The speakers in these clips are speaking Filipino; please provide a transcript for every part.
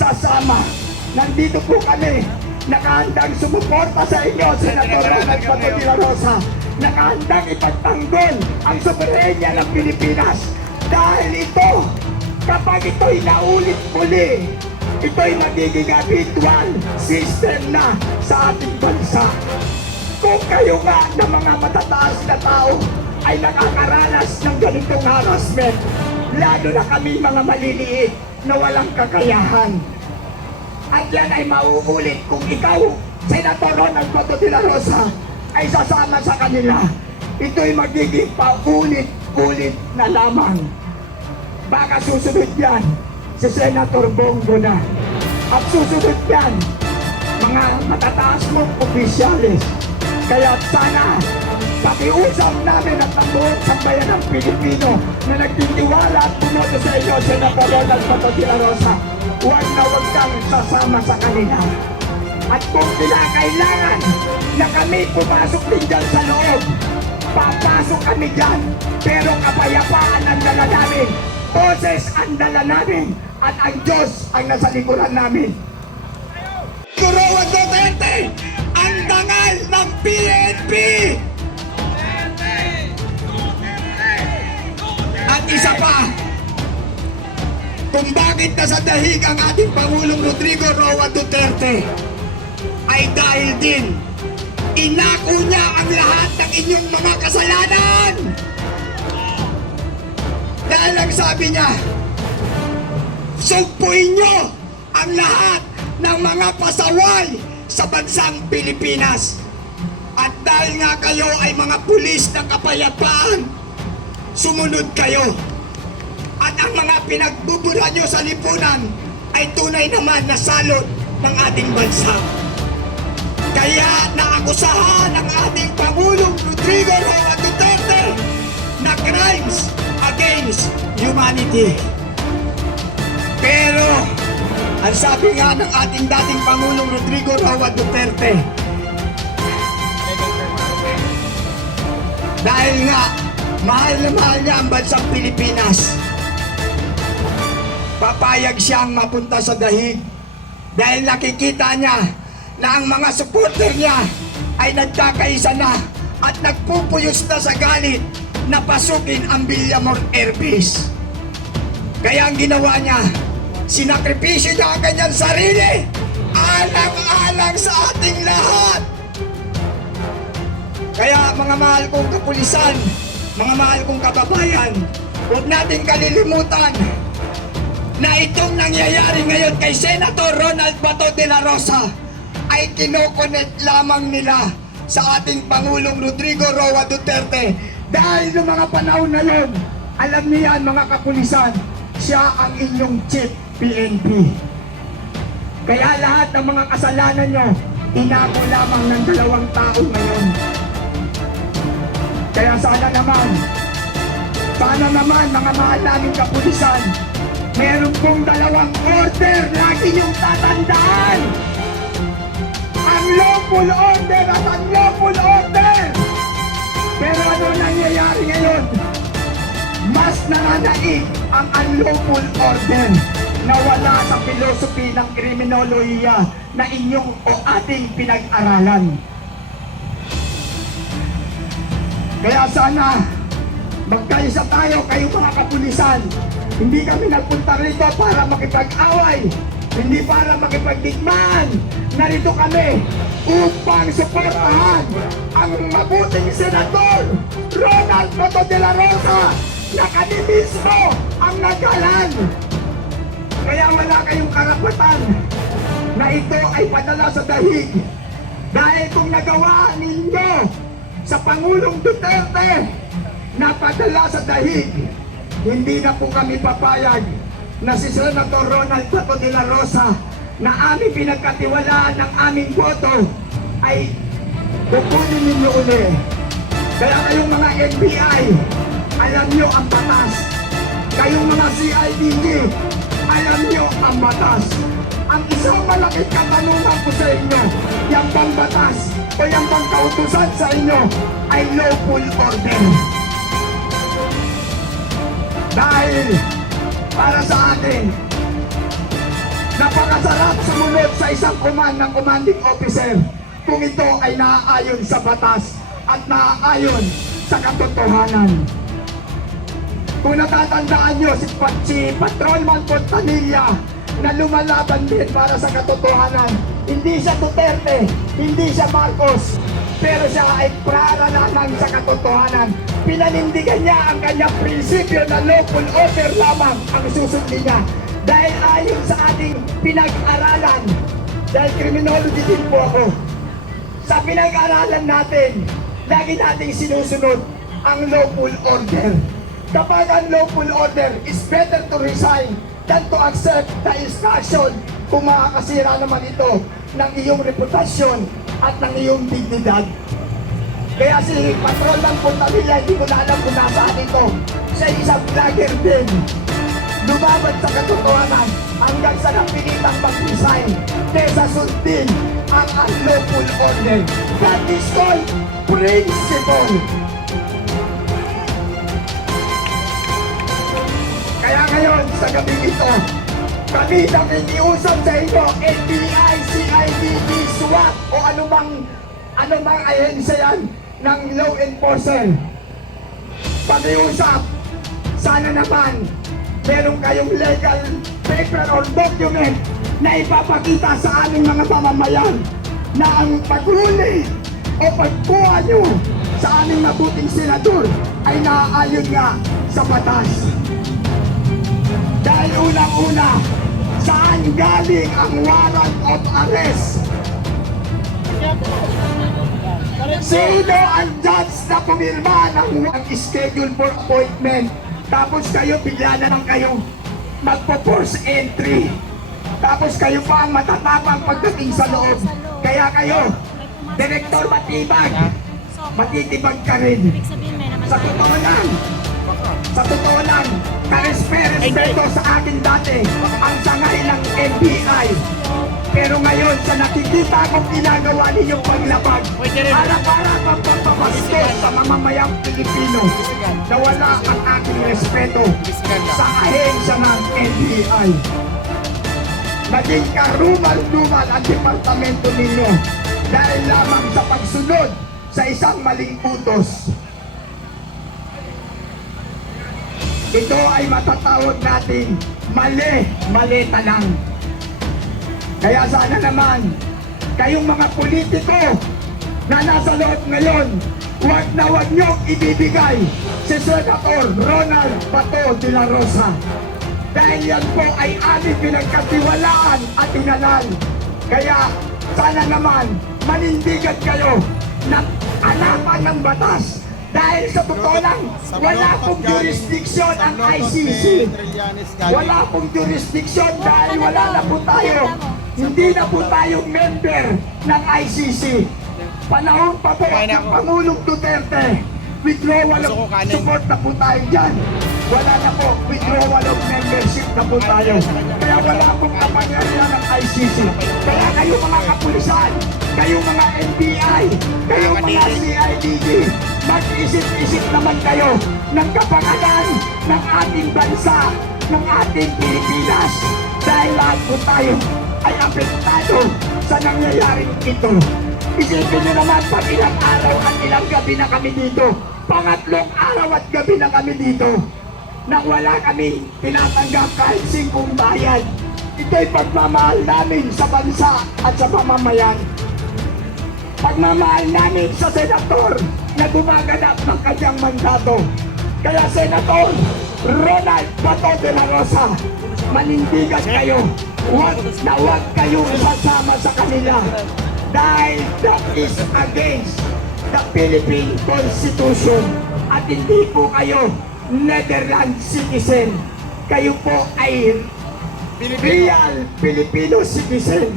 sasama. Nandito po kami, nakahandang sumuporta sa inyo, Senator Ronald Bato de la Rosa. Nakahandang ipagtanggol ang soberenya ng Pilipinas. Dahil ito, kapag ito'y naulit muli, ito'y magiging habitual system na sa ating bansa. Kung kayo nga na mga matataas na tao ay nakakaranas ng ganitong harassment, lalo na kami mga maliliit na walang kakayahan. At yan ay mauulit kung ikaw, Senator Ronald Bato de la Rosa, ay sasama sa kanila. Ito'y magiging paulit-ulit na lamang. Baka susunod yan si Senator Bongo na. At susunod yan mga matataas mong opisyalis. Kaya sana pakiusap namin at ang buong sambayan ng Pilipino na nagtitiwala at pumoto sa inyo, Senator Ronald Bato de la Rosa, huwag na huwag kang sasama sa kanila. At kung kinakailangan na kami pumasok din dyan sa loob, papasok kami dyan. Pero kapayapaan ang dala namin, boses ang dala namin, at ang Diyos ang nasa likuran namin. Roa Duterte, ang dangal ng PNP! At isa pa, kung bakit nasa dahig ang ating Pangulong Rodrigo Roa Duterte, ay dahil din inako niya ang lahat ng inyong mga kasalanan. Dahil ang sabi niya, sugpuin niyo ang lahat ng mga pasaway sa bansang Pilipinas. At dahil nga kayo ay mga pulis ng kapayapaan, sumunod kayo. At ang mga pinagbubura nyo sa lipunan ay tunay naman na salot ng ating bansa. Kaya naakusahan ng ating Pangulong Rodrigo Roa Duterte na crimes against humanity. Pero ang sabi nga ng ating dating Pangulong Rodrigo Roa Duterte, dahil nga mahal na mahal niya ang bansang Pilipinas, papayag siyang mapunta sa dahig dahil nakikita niya na ang mga supporter niya ay nagkakaisa na at nagpupuyos na sa galit na pasukin ang Villamor Air Base. Kaya ang ginawa niya, sinakripisyo niya ang kanyang sarili alang-alang sa ating lahat. Kaya mga mahal kong kapulisan, mga mahal kong kababayan, huwag natin kalilimutan na itong nangyayari ngayon kay Senator Ronald Bato de la Rosa ay kinokonet lamang nila sa ating Pangulong Rodrigo Roa Duterte. Dahil noong mga panahon na yun, alam niyan mga kapulisan, siya ang inyong chief PNP. Kaya lahat ng mga kasalanan nyo, inako lamang ng dalawang tao ngayon. Kaya sana naman mga mahal naming kapulisan, meron pong dalawang order, lagi niyong tatandaan. Ang lawful order at ang lawful order. Pero ano nangyayari ngayon? Mas nananaig ang unlawful order na wala sa filosofi ng kriminolohiya na inyong o ating pinag-aralan. Kaya sana magkaisa tayo, kayong mga kapulisan. Hindi kami nagpunta rito para makipag-away, hindi para makipagdigmaan. Narito kami upang suportahan ang mabuting Senador Ronald Bato de la Rosa na kami mismo ang nagalan. Kaya wala kayong karapatan na ito ay padala sa dahig. Dahil kung nagawa ninyo sa Pangulong Duterte na padala sa dahig, hindi na po kami papayag na si Senator Ronald Bato de la Rosa na aming pinagkatiwalaan ng aming boto ay kukunin ninyo uli. Kaya kayong mga NBI, alam nyo ang batas. Kayong mga CIDG, alam nyo ang batas. Ang isang malaking katanungan ko sa inyo, yung bang batas o yung bang kautusan sa inyo ay lawful order. Dahil para sa atin, Napakasarap sumunod sa isang ng commanding officer kung ito ay naaayon sa batas at naaayon sa katotohanan. Kung natatandaan nyo si Patrolman Fontanilla na lumalaban din para sa katotohanan, hindi siya Duterte, hindi siya Marcos, pero siya ay praralanan sa katotohanan. Pinanindigan niya ang kanyang prinsipyo na lawful order lamang ang susundin niya. Dahil ayon sa ating pinag-aralan, dahil criminology din po ako, sa pinag-aralan natin, lagi nating sinusunod ang lawful order. Kapag ang lawful order is better to resign than to accept the instruction kung makakasira naman ito ng iyong reputasyon at ng iyong dignidad. Kaya si Patrolman Fontanilla, hindi ko na alam kung nasaan ito. Siya isang vlogger din. Lumabad sa katotohanan hanggang sa napilitang mag-resign kesa sundin ang unlawful order. That is called principle. Kaya ngayon, sa gabi ito, kami nakikiusap sa inyo, NBI, CIDG, SWAT, o anumang ahensya yan ng law enforcer. Pakiusap, sana naman, meron kayong legal paper or document na ipapakita sa aming mga mamamayan na ang paghuli o pagkuha nyo sa aming mabuting senador ay naaayon nga sa batas. Dahil unang-una, saan galing ang warrant of arrest? Sino ang judge na pumirma ng schedule for appointment? Tapos kayo, bigla na lang kayo magpo-force entry. Tapos kayo pa ang matatapang pagdating sa loob. Kaya kayo, Direktor Matibag, matitibag ka rin. Sa totoo lang, respeto sa akin dati ang sangay ng NBI. Pero ngayon, sa nakikita kong ginagawa ninyong paglabag, para pagpapamasko sa mamamayang Pilipino, nawala ang aking respeto sa ahensya ng NBI. Naging karumal-dumal ang departamento ninyo dahil lamang sa pagsunod sa isang maling utos. Ito ay matatawag natin mali-malita lang. Kaya sana naman, kayong mga politiko na nasa loob ngayon, huwag na huwag niyong ibibigay si Senator Ronald Bato de la Rosa. Dahil yan po ay aming pinagkatiwalaan at inalal. Kaya sana naman, manindigan kayo ng anapan ng batas. Dahil sa totoo lang, wala pong jurisdiction ang ICC. Wala pong jurisdiction dahil wala na po tayo. Hindi na po tayo member ng ICC. Panahon pa po ng Pangulong Duterte. Withdrawal of support na po tayo dyan. Wala na po, withdrawal of membership na po tayo. Kaya wala pong kapangyarihan ng ICC. Kaya kayo mga kapulisan, kayo mga NBI, kayo mga CIDG, mag-isip-isip naman kayo ng kapakanan ng ating bansa, ng ating Pilipinas. Dahil lahat po tayo ay apektado sa nangyayaring ito. Isipin nyo naman, pag ilang araw at ilang gabi na kami dito, pangatlong araw at gabi na kami dito, nang wala kami tinatanggap kahit 5 bayad. Ito'y pagmamahal namin sa bansa at sa pamamayan. Pagmamahal namin sa senator na gumaganap ng kanyang mandato. Kaya Senator Ronald Bato de la Rosa, manindigan kayo, huwag na huwag kayong sasama sa kanila. Dahil that is against the Philippine Constitution. At hindi po kayo Netherlands citizen. Kayo po ay real Filipino citizen.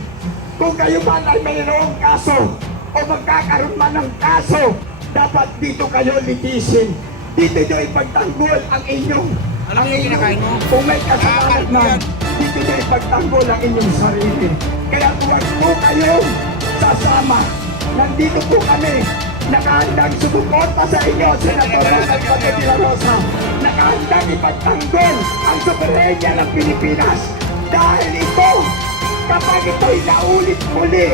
Kung kayo man ay mayroong kaso o magkakaroon man ng kaso, dapat dito kayo litisin. Dito nyo ipagtanggol ang inyong kung may kasalanan man, dito nyo ipagtanggol ang inyong sarili. Kaya huwag po kayong sasama. Nandito po kami, nakahandang sumuporta sa inyo, Senator Ronald Bato de la Rosa. Nakahandang ipagtanggol ang soberenya ng Pilipinas. Dahil ito Kapag ito'y naulit muli,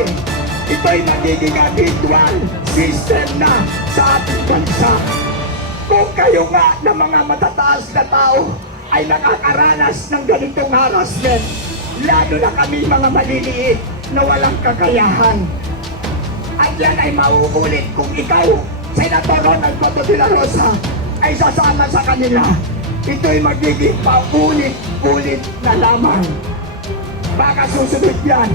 ito'y magiging habitual system na sa ating bansa. Kung kayo nga na mga matataas na tao ay nakakaranas ng ganitong harassment, lalo na kami mga maliliit na walang kakayahan. At yan ay mauulit kung ikaw, Senator Ronald Bato de la Rosa, ay sasama sa kanila. Ito'y magiging paulit-ulit na lamang. Baka susunod yan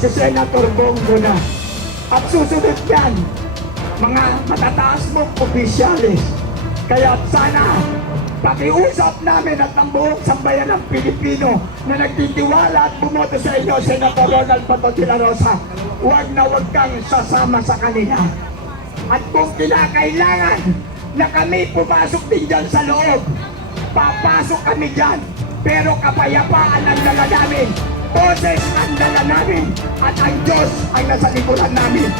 si Senator Bongo na. At susunod yan mga matataas mong opisyalis. Kaya sana pakiusap namin at ang buong sambayan ng Pilipino na nagtitiwala at bumoto sa inyo, Senator Ronald Bato de la Rosa, huwag na huwag kang sasama sa kanila. At kung kinakailangan na kami pumasok din dyan sa loob, papasok kami dyan. Pero kapayapaan ang dala namin, boses ang dala namin, at ang Diyos ay nasa likuran namin.